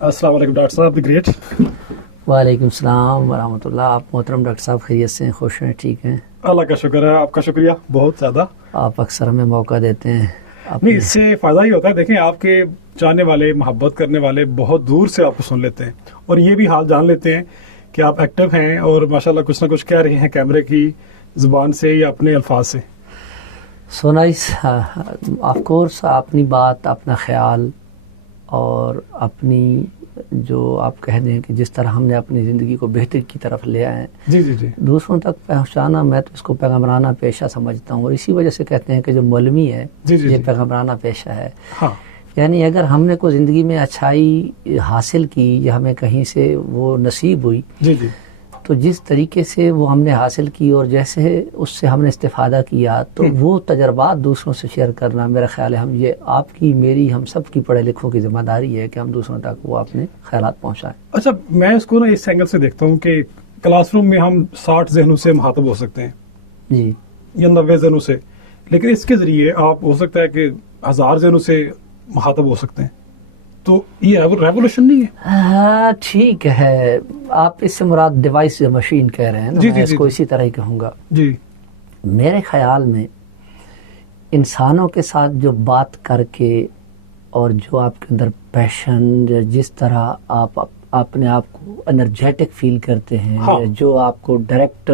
السلام علیکم ڈاکٹر صاحب دی گریٹ. وعلیکم السلام ورحمۃ اللہ. آپ محترم ڈاکٹر صاحب خیریت سے ہیں؟ خوش ہیں؟ ٹھیک ہیں؟ اللہ کا شکر ہے. آپ کا شکریہ بہت زیادہ. آپ اکثر ہمیں موقع دیتے ہیں. نہیں, اس سے فائدہ ہی ہوتا ہے. دیکھیں, آپ کے جاننے والے, محبت کرنے والے بہت دور سے آپ کو سن لیتے ہیں اور یہ بھی حال جان لیتے ہیں کہ آپ ایکٹیو ہیں اور ماشاءاللہ کچھ نہ کچھ کہہ رہے ہیں کیمرے کی زبان سے یا اپنے الفاظ سے. So nice. آف کورس اپنی بات, اپنا خیال اور اپنی جو آپ کہہ دیں کہ جس طرح ہم نے اپنی زندگی کو بہتر کی طرف لے آئے ہیں, جی جی جی, دوسروں تک پہنچانا, میں تو اس کو پیغمبرانہ پیشہ سمجھتا ہوں. اور اسی وجہ سے کہتے ہیں کہ جو مولوی ہے یہ پیغمبرانہ پیشہ ہے. ہاں, یعنی اگر ہم نے کوئی زندگی میں اچھائی حاصل کی یا ہمیں کہیں سے وہ نصیب ہوئی, جی جی, تو جس طریقے سے وہ ہم نے حاصل کی اور جیسے اس سے ہم نے استفادہ کیا, تو وہ تجربات دوسروں سے شیئر کرنا, میرا خیال ہے ہم یہ آپ کی, میری, ہم سب کی پڑھے لکھوں کی ذمہ داری ہے کہ ہم دوسروں تک وہ اپنے خیالات پہنچائیں. اچھا, میں اس کو نا اس اینگل سے دیکھتا ہوں کہ کلاس روم میں ہم 60 ذہنوں سے مخاطب ہو سکتے ہیں, جی, یا 90 ذہنوں سے, لیکن اس کے ذریعے آپ ہو سکتا ہے کہ 1000 ذہنوں سے مخاطب ہو سکتے ہیں. تو یہ ریولیوشن نہیں ہے؟ ہاں ٹھیک ہے, آپ اس سے مراد ڈیوائس یا مشین کہہ رہے ہیں نا. میں اس کو اسی طرح ہی کہوں گا. جی, میرے خیال میں انسانوں کے ساتھ جو بات کر کے اور جو آپ کے اندر پیشن, جس طرح آپ اپنے آپ کو انرجیٹک فیل کرتے ہیں, جو آپ کو ڈائریکٹ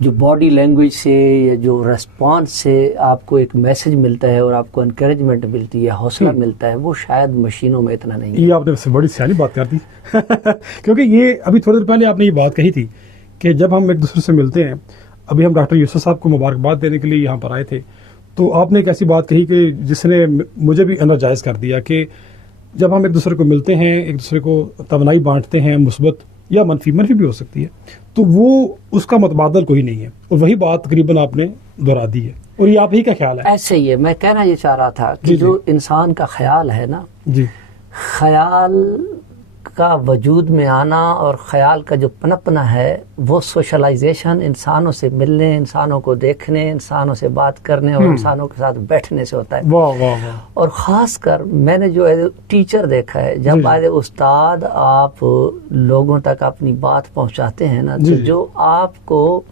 جو باڈی لینگویج سے یا جو ریسپانس سے آپ کو ایک میسج ملتا ہے اور آپ کو انکریجمنٹ ملتی ہے, حوصلہ ملتا ہے, وہ شاید مشینوں میں اتنا نہیں ہے. یہ آپ نے بڑی سیانی بات کر دی کیونکہ یہ ابھی تھوڑی دیر پہلے آپ نے یہ بات کہی تھی کہ جب ہم ایک دوسرے سے ملتے ہیں, ابھی ہم ڈاکٹر یوسف صاحب کو مبارکباد دینے کے لیے یہاں پر آئے تھے, تو آپ نے ایک ایسی بات کہی کہ جس نے مجھے بھی انرجائز کر دیا کہ جب ہم ایک دوسرے کو ملتے ہیں, ایک دوسرے کو توانائی بانٹتے ہیں, مثبت یا منفی بھی ہو سکتی ہے, تو وہ اس کا متبادل کوئی نہیں ہے. اور وہی بات تقریباً آپ نے دہرا دی ہے, اور یہ آپ ہی کا خیال ہے. ایسے ہی ہے, میں کہنا یہ چاہ رہا تھا کہ جو انسان کا خیال ہے نا, جی, خیال کا وجود میں آنا اور خیال کا جو پنپنا ہے, وہ سوشلائزیشن, انسانوں سے ملنے, انسانوں کو دیکھنے, انسانوں سے بات کرنے اور انسانوں کے ساتھ بیٹھنے سے ہوتا ہے. واہ واہ واہ. اور خاص کر میں نے جو ایز اے ٹیچر دیکھا ہے, جب ایز اے استاد آپ لوگوں تک اپنی بات پہنچاتے ہیں نا, تو جو آپ کو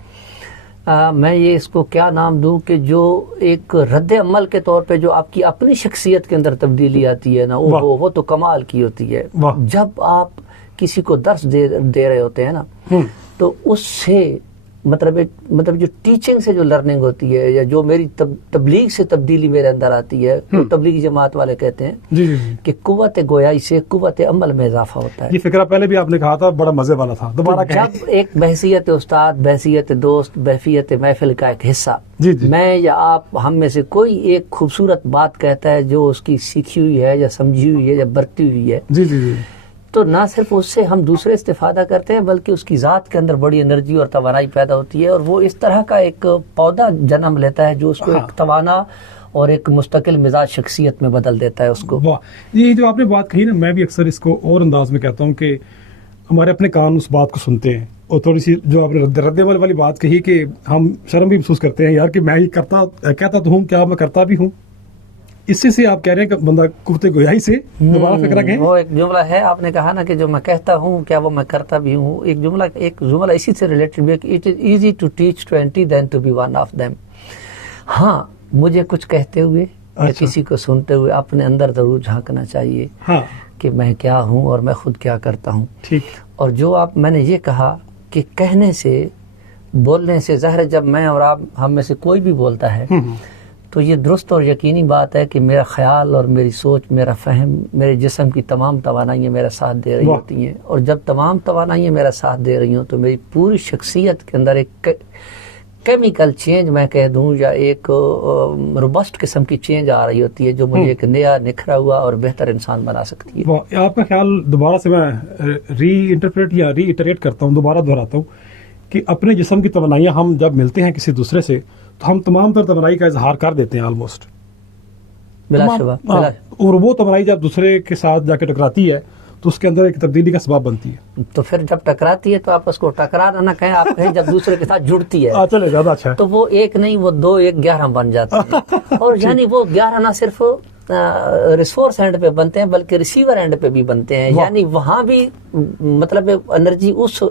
میں یہ اس کو کیا نام دوں کہ جو ایک رد عمل کے طور پہ جو آپ کی اپنی شخصیت کے اندر تبدیلی آتی ہے نا, وہ تو کمال کی ہوتی ہے. جب آپ کسی کو درس دے رہے ہوتے ہیں نا, تو اس سے مطلب جو ٹیچنگ سے جو لرننگ ہوتی ہے, یا جو میری تبلیغ سے تبدیلی میرے اندر آتی ہے, تو تبلیغی جماعت والے کہتے ہیں کہ قوت گویائی سے قوت عمل میں اضافہ ہوتا ہے. یہ فکرہ پہلے بھی آپ نے کہا تھا, بڑا مزے والا تھا, دوبارہ کہیں. جب ایک بحیثیت استاد, بحیثیت دوست, بحیثیت محفل کا ایک حصہ میں یا آپ, ہم میں سے کوئی ایک خوبصورت بات کہتا ہے جو اس کی سیکھی ہوئی ہے یا سمجھی ہوئی ہے یا برتی ہوئی ہے, جی جی جی, تو نہ صرف اس سے ہم دوسرے استفادہ کرتے ہیں, بلکہ اس کی ذات کے اندر بڑی انرجی اور توانائی پیدا ہوتی ہے, اور وہ اس طرح کا ایک پودا جنم لیتا ہے جو اس کو ایک توانا اور ایک مستقل مزاج شخصیت میں بدل دیتا ہے اس کو. یہ جو آپ نے بات کہی نا, میں بھی اکثر اس کو اور انداز میں کہتا ہوں کہ ہمارے اپنے کان اس بات کو سنتے ہیں, اور تھوڑی سی جو آپ نے رد عمل والی بات کہی کہ ہم شرم بھی محسوس کرتے ہیں یار کہ میں یہ کہتا تو ہوں, کیا میں کرتا بھی ہوں. اس سے آپ کہہ رہے ہیں کہ بندہ قوت گویائی سے دوبارہ فکرہ کہیں. وہ ایک جملہ ہے, آپ نے کہا نا کہ جو میں کہتا ہوں کیا وہ میں کرتا بھی ہوں. ایک جملہ اسی سے ریلیٹڈ بھی ہے کہ it is easy to teach 20 then to be one of them. ہاں, مجھے کچھ کہتے ہوئے یا کسی کو سنتے ہوئے اپنے اندر ضرور جھانکنا چاہیے کہ میں کیا ہوں اور میں خود کیا کرتا ہوں. ٹھیک. اور جو میں نے یہ کہا کہ کہنے سے, بولنے سے, ظاہر ہے جب میں اور آپ, ہم میں سے کوئی بھی بولتا ہے, تو یہ درست اور یقینی بات ہے کہ میرا خیال اور میری سوچ, میرا فہم, میرے جسم کی تمام توانائیاں میرا ساتھ دے رہی ہوتی ہیں. اور جب تمام توانائیاں میرا ساتھ دے رہی ہوں, تو میری پوری شخصیت کے اندر ایک کیمیکل چینج میں کہہ دوں, یا ایک روبسٹ قسم کی چینج آ رہی ہوتی ہے, جو مجھے ایک نیا, نکھرا ہوا اور بہتر انسان بنا سکتی ہے. آپ کا خیال دوبارہ سے میں ری انٹرپریٹ یا ری ایٹریٹ کرتا ہوں, دوبارہ دہراتا ہوں کہ اپنے جسم کی توانائیاں ہم جب ملتے ہیں کسی دوسرے سے, تو ہم تمام تر توانائی کا اظہار کر دیتے ہیں آلموسٹ, بلا شبہ. اور وہ توانائی جب دوسرے کے ساتھ جا کے ٹکراتی ہے, تو اس کے اندر ایک تبدیلی کا سبب بنتی ہے. تو پھر جب ٹکراتی ہے تو آپ اس کو ٹکرانا نہ کہیں, آپ کہیں جب دوسرے کے ساتھ جڑتی ہے, چلے زیادہ اچھا ہے, تو وہ ایک نہیں, وہ 2 1 11 بن جاتے ہیں. اور یعنی وہ 11 نہ صرف ریسورس اینڈ پہ بنتے ہیں بلکہ ریسیور اینڈ پہ بھی بنتے ہیں. یعنی وہاں بھی مطلب انرجی اس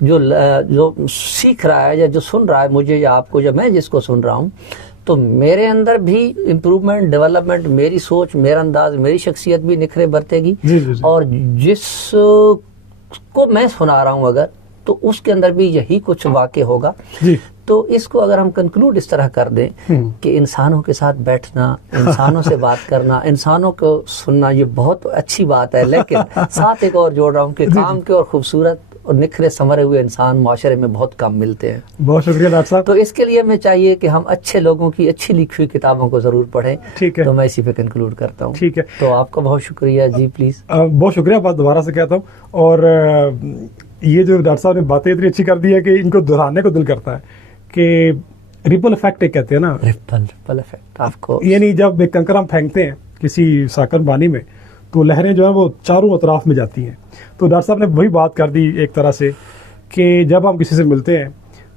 جو سیکھ رہا ہے یا جو سن رہا ہے مجھے یا آپ کو یا میں جس کو سن رہا ہوں, تو میرے اندر بھی امپروومنٹ, ڈیولپمنٹ, میری سوچ, میرا انداز, میری شخصیت بھی نکھرے برتے گی. اور جس کو میں سنا رہا ہوں اگر تو اس کے اندر بھی یہی کچھ واقع ہوگا. تو اس کو اگر ہم کنکلوڈ اس طرح کر دیں کہ انسانوں کے ساتھ بیٹھنا, انسانوں سے بات کرنا, انسانوں کو سننا, یہ بہت اچھی بات ہے, لیکن ساتھ ایک اور جوڑ رہا ہوں کہ کام کے اور خوبصورت اور نکھرے سنورے ہوئے انسان معاشرے میں بہت کم ملتے ہیں. بہت شکریہ ڈاکٹر صاحب. تو اس کے لیے میں چاہیے کہ ہم اچھے لوگوں کی اچھی لکھی ہوئی کتابوں کو ضرور پڑھیں. ٹھیک ہے, تو میں اسی پہ کنکلوڈ کرتا ہوں. ٹھیک ہے, تو آپ کا بہت شکریہ. جی پلیز. بہت شکریہ, بات دوبارہ سے کہتا ہوں. اور یہ جو ڈاکٹر صاحب نے باتیں اتنی اچھی کر دی ہے کہ ان کو دہرانے کو دل کرتا ہے کہ ریپل افیکٹ کہتے ہیں نا, ریپل افیکٹ آپ کو, یعنی جب ایک کنکر ہم پھینکتے ہیں کسی ساکن پانی میں تو لہریں جو ہیں وہ چاروں اطراف میں جاتی ہیں. تو ڈاکٹر صاحب نے وہی بات کر دی ایک طرح سے کہ جب ہم کسی سے ملتے ہیں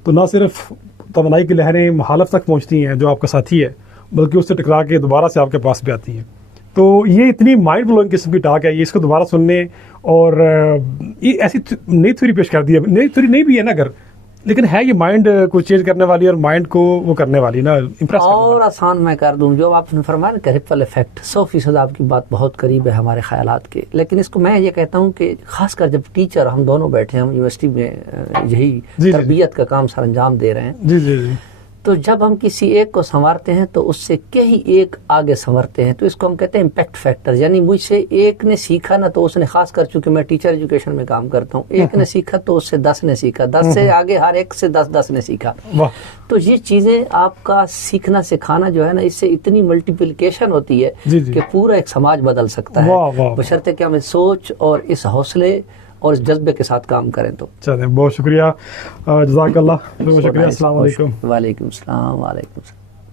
تو نہ صرف توانائی کی لہریں محالف تک پہنچتی ہیں جو آپ کا ساتھی ہے, بلکہ اس سے ٹکرا کے دوبارہ سے آپ کے پاس بھی آتی ہیں. تو یہ اتنی مائنڈ بلوئنگ قسم کی ٹاک ہے, یہ اس کو دوبارہ سننے اور یہ ایسی نئی تھیوری پیش کر دی ہے. نئی تھیوری نہیں بھی ہے نا اگر, لیکن ہے یہ مائنڈ کو چینج کرنے والی اور مائنڈ کو وہ کرنے والی نا, امپریس اور آسان میں کر دوں جو آپ نے فرمایا کہ ریپل افیکٹ 100% آپ کی بات بہت قریب ہے ہمارے خیالات کے. لیکن اس کو میں یہ کہتا ہوں کہ خاص کر جب ٹیچر ہم دونوں بیٹھے ہیں, ہم یونیورسٹی میں یہی تربیت کا کام سر انجام دے رہے ہیں, جی جی جی, تو جب ہم کسی ایک کو سنوارتے ہیں تو اس سے کئی ایک آگے سنورتے ہیں. تو اس کو ہم کہتے ہیں امپیکٹ فیکٹر. یعنی مجھ سے ایک نے سیکھا نا تو اس نے, خاص کر چونکہ میں ٹیچر ایجوکیشن میں کام کرتا ہوں, ایک نے سیکھا تو اس سے 10 نے سیکھا, 10 سے آگے ہر ایک سے 10 نے سیکھا. تو یہ چیزیں آپ کا سیکھنا سکھانا جو ہے نا, اس سے اتنی ملٹیپلیکیشن ہوتی ہے کہ پورا ایک سماج بدل سکتا ہے, بشرطے کہ ہم اس سوچ اور اس حوصلے اور اس جذبے کے ساتھ کام کریں. تو چلیں, بہت شکریہ, جزاک اللہ, بہت شکریہ. السلام علیکم. وعلیکم السلام. وعلیکم السلام.